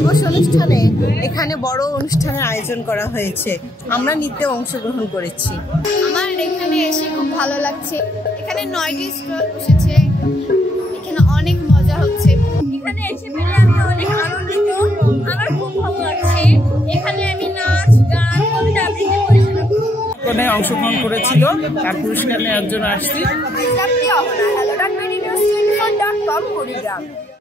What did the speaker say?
দিবস অনুষ্ঠানে এখানে বড় অনুষ্ঠানের আয়োজন করা হয়েছে। আমরা নৃত্যে অংশগ্রহণ করেছি। আমার এখানে এসে খুব ভালো লাগছে। এখানে 9টি স্টল বসেছে, এখানে অনেক মজা হচ্ছে। এখানে এসে পেলে আমি অনেক আনন্দিত, আমার খুব ভালো লাগছে। এখানে আমি নাচ, গান, কবিতা আবৃত্তি পরিচালনা ওখানে অংশগ্রহণ করেছিল, তার পুরস্কার নেওয়ার জন্য আসছি। হ্যালো.মেডিনিউজ24.com কুড়িগ্রাম।